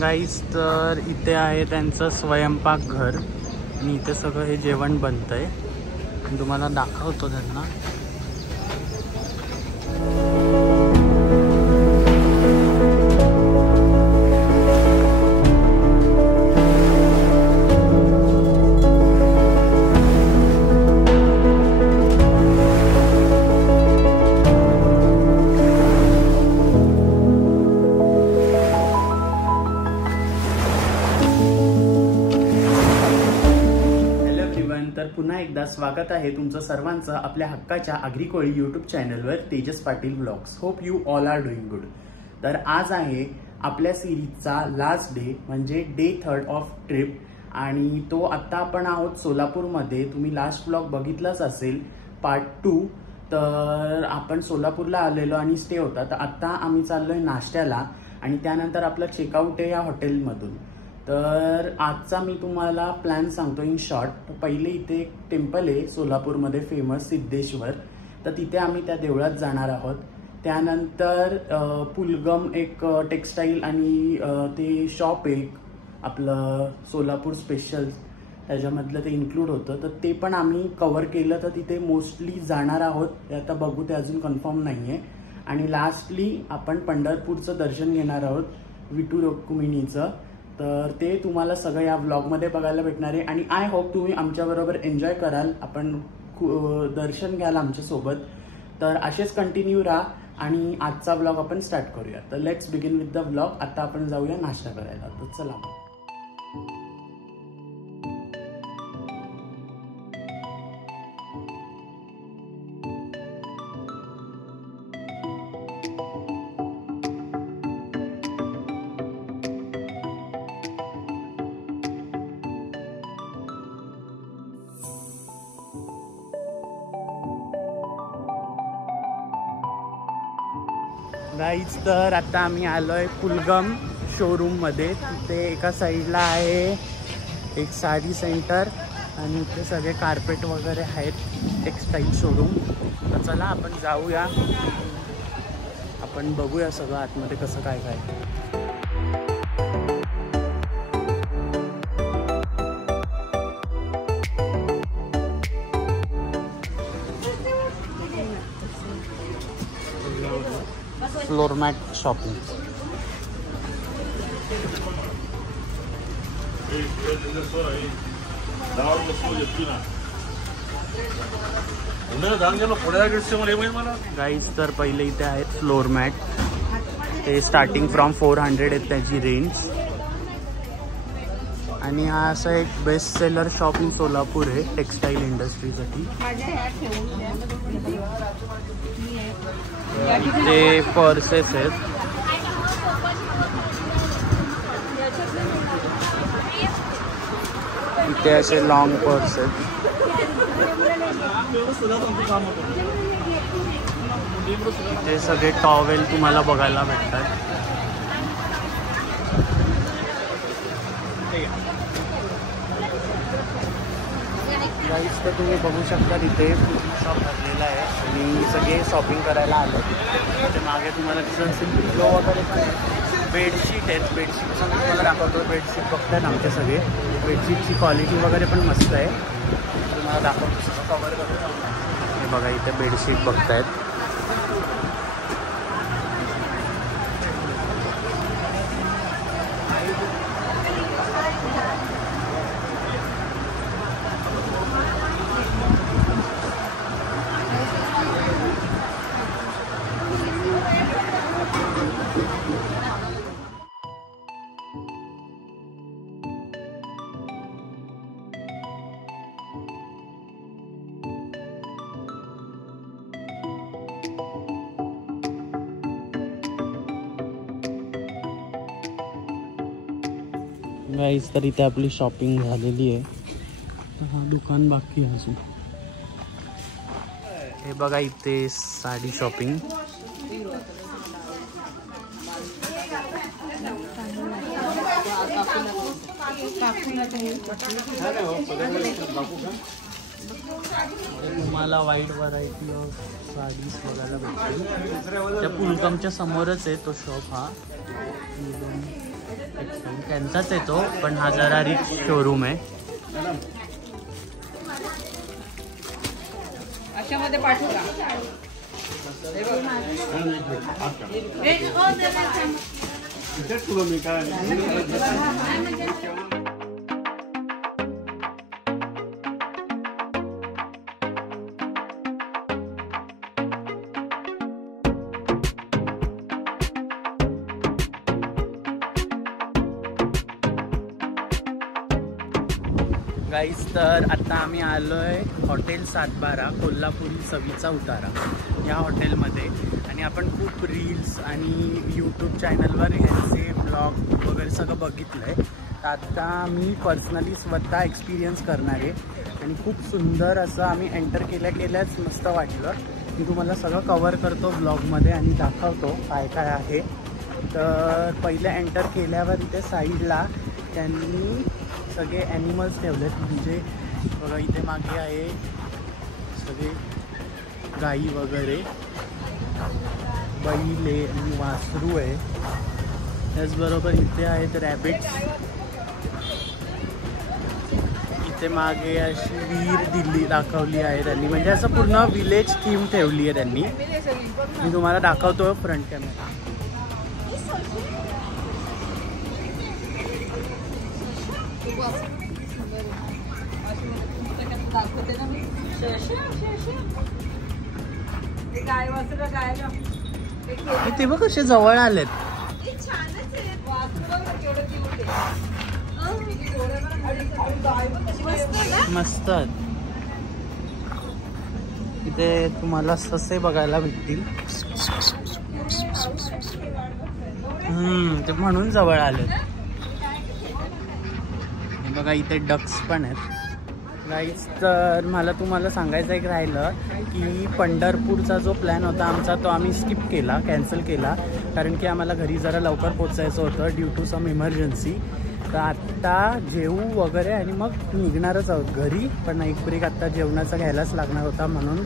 गाईस तर इथे आहे त्यांचं स्वयंपाकघर आणि इथे सगळं हे जेवण बनतंय. तुम्हाला दाखवतो त्यांना. तर पुन्हा एकदा स्वागत आहे तुमचं सर्वांचं आपल्या हक्काच्या आगरी कोळी यूट्यूब चॅनलवर Tejas Patil vlogs. Hope you all are doing good. तर आज आहे आपल्या सिरीजचा लास्ट डे म्हणजे डे 3 ऑफ ट्रिप आणि तो आत्ता आपण आहोत सोलापूरमध्ये. तुम्ही लास्ट व्लॉग बघितलाच असेल पार्ट 2. तर आपण सोलापूरला आलेलो आणि स्टे होता. तर आत्ता आम्ही चाललोय नाश्त्याला आणि त्यानंतर आपलं चेकआउट आहे या हॉटेलमधून. तर आजचा मी तुम्हाला प्लॅन सांगतो इन शॉर्ट. पहिले इथे एक टेम्पल आहे सोलापूरमध्ये फेमस सिद्धेश्वर. तर तिथे आम्ही त्या देवळात जाणार आहोत. त्यानंतर पुलगम एक टेक्स्टाईल आणि ते शॉप आहे आपलं सोलापूर स्पेशल, त्याच्यामधलं ते इन्क्लूड होतं. तर ते पण आम्ही कव्हर केलं. तर तिथे मोस्टली जाणार आहोत. ते आता बघू, ते अजून कन्फर्म नाही आहे. आणि लास्टली आपण पंढरपूरचं दर्शन घेणार आहोत विठू रुक्मिणीचं. तर ते तुम्हाला सगळं या व्लॉगमध्ये बघायला भेटणार आहे आणि आय होप तुम्ही आमच्याबरोबर एन्जॉय कराल, आपण दर्शन घ्याल आमच्यासोबत. तर असेच कंटिन्यू राहा आणि आजचा व्लॉग आपण स्टार्ट करूया. तर let's begin with the vlog. आता आपण जाऊया नाश्ता करायला. तर चला. गाईज तर आता आम्ही आलोय पुलगम शोरूममध्ये. तिथे एका साईडला आहे एक साडी सेंटर आणि इथे सगळे कार्पेट वगैरे आहेत, टेक्स्टाईल शोरूम. तर चला आपण जाऊया, आपण बघूया सगळं आतमध्ये कसं काय काय. Floor mat shopping. गाईज तर पहिले इथे आहेत फ्लोर मॅट. ते स्टार्टिंग फ्रॉम 400 आहेत त्याची रेंज. आणि हा असा एक best seller shop in Solapur आहे टेक्स्टाईल इंडस्ट्रीसाठी. इथे पर्सेस आहेत. इथे असे लॉंग पर्स आहेत. इथे सगळे टॉवेल तुम्हाला बघायला भेटतात. गाईज तर तुम्ही बघू शकता तिथे शॉप भरलेला आहे आणि सगळे शॉपिंग करायला आले. ते मागे तुम्हाला दिसत असेल पिलो वगैरे पण आहे. बेडशीट आहेत. बेडशीटचं मी तुम्हाला दाखवतो. बेडशीट बघतायत आमचे सगळे. बेडशीटची क्वालिटी वगैरे पण मस्त आहे. तुम्हाला दाखवतो सगळं कवर करतो. हे बघा इथे बेडशीट बघतायत. गाईज तर इथे आपली शॉपिंग झालेली आहे. दुकान बाकी आहे अजून. हे बघा इथे साडी शॉपिंग. तुम्हाला वाईड व्हरायटी ऑफ साडीज बघायला भेटतील. त्या पुलगमच्या समोरच आहे तो शॉप. हा त्यांचाच येतो पण हा जरा रिच शोरूम आहे. अशामध्ये पाठवू का? गाईज तर आता आम्ही आलोय हॉटेल सातबारा कोल्हापुरी चवीचा उतारा या हॉटेलमध्ये. आणि आपण खूप रील्स आणि यूट्यूब चॅनलवर ह्यांचे ब्लॉग वगैरे सगळं बघितलं आहे. तर आता मी पर्सनली स्वतः एक्सपिरियन्स करणार आहे आणि खूप सुंदर असं आम्ही एंटर केल्याच मस्त वाटलं. मी तुम्हाला सगळं कवर करतो ब्लॉगमध्ये आणि दाखवतो काय काय आहे. तर पहिले एंटर केल्यावर इथे साईडला त्यांनी सगळे ॲनिमल्स ठेवलेत. म्हणजे बघा इथे मागे आहे सगळे गाई वगैरे, बैल आहे आणि वासरू आहे. त्याचबरोबर इथे आहेत रॅबिट्स. इथे मागे अशी विहीर दाखवली आहे त्यांनी. म्हणजे असं पूर्ण विलेज थीम ठेवली आहे त्यांनी. मी तुम्हाला दाखवतो फ्रंट कॅमेरा. ते बघ कसे जवळ आलेत. मस्त. इथे तुम्हाला ससे बघायला भेटतील. ते म्हणून जवळ आलेत. बघा इथे डक्स पण आहेत. गाईज तर मला तुम्हाला सांगायचं एक राहिलं की पंढरपूरचा जो प्लॅन होता आमचा तो आम्ही स्किप केला, कॅन्सल केला. कारण की आम्हाला घरी जरा लवकर पोचायचं होतं ड्यू टू सम इमर्जन्सी. तर आत्ता जेवू वगैरे आणि मग निघणारच आहोत घरी. पण एक ब्रेक आत्ता जेवणाचा घ्यायलाच लागणार होता म्हणून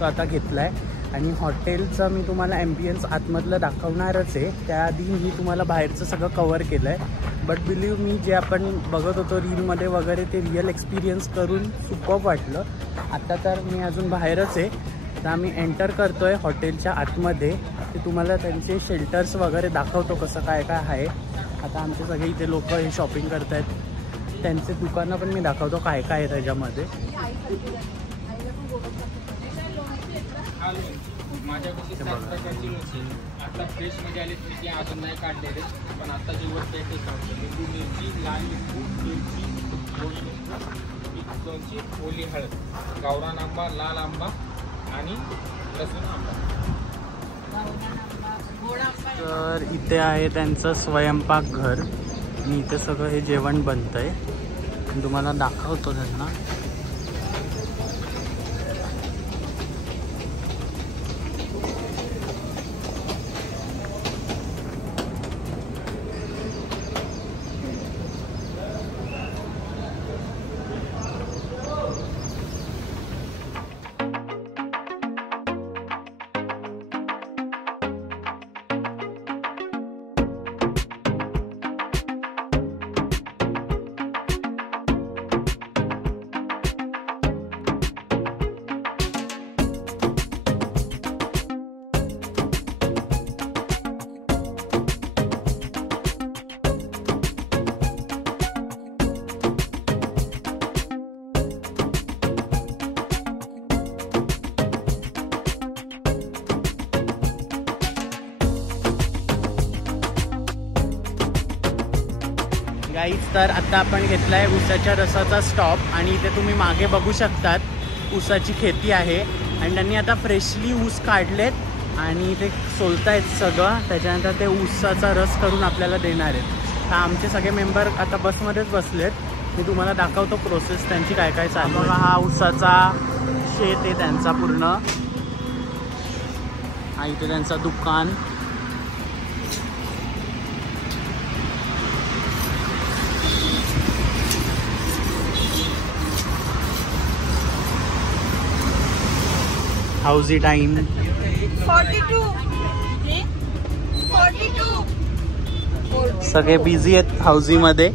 तो आता घेतला आहे. आणि हॉटेलचं मी तुम्हाला ॲम्बियन्स आतमधलं दाखवणारच आहे. त्याआधी मी तुम्हाला बाहेरचं सगळं कवर केलं आहे. बट बिलीव मी जे आपण बघत होतो रीलमध्ये वगैरे ते रिअल एक्सपिरियन्स करून सुपर्ब वाटलं. आता तर मी अजून बाहेरच आहे. तर आम्ही एंटर करतो आहे हॉटेलच्या आतमध्ये. ते तुम्हाला त्यांचे शेल्टर्स वगैरे दाखवतो कसं काय काय आहे. आता आमचे सगळे इथे लोक हे शॉपिंग करत आहेत. त्यांचे दुकानं पण मी दाखवतो काय काय आहे त्याच्यामध्ये. आता फ्रेश मध्ये आले की अजून नाही काढलेले पण आता जे वरती आहे ते सांगतो. लिंबू मिरची, लाल लिंबू, मिरची, गोड मिरची, लोणची, ओली हळद, गावरान आंबा, लाल आंबा आणि लसूण आंबा. तर इथे आहे त्यांचं स्वयंपाकघर आणि इथे सगळं हे जेवण बनतंय. तुम्हाला दाखवतो त्यांना. गाईज तर आता आपण घेतला आहे ऊसाच्या रसाचा स्टॉप. आणि इथे तुम्ही मागे बघू शकतात ऊसाची खेती आहे. आणि त्यांनी आता फ्रेशली ऊस काढलेत आणि ते सोलतायत सगळं. त्याच्यानंतर ते ऊसाचा रस करून आपल्याला देणार आहेत. तर आमचे सगळे मेंबर आता बसमध्येच बसलेत. मी तुम्हाला दाखवतो प्रोसेस त्यांची काय काय चालू आहे. हा ऊसाचा शेत आहे त्यांचा पूर्ण. हा इथे त्यांचं दुकान. How's the time? 42. सगळे बिझी आहेत हाऊजीमध्ये.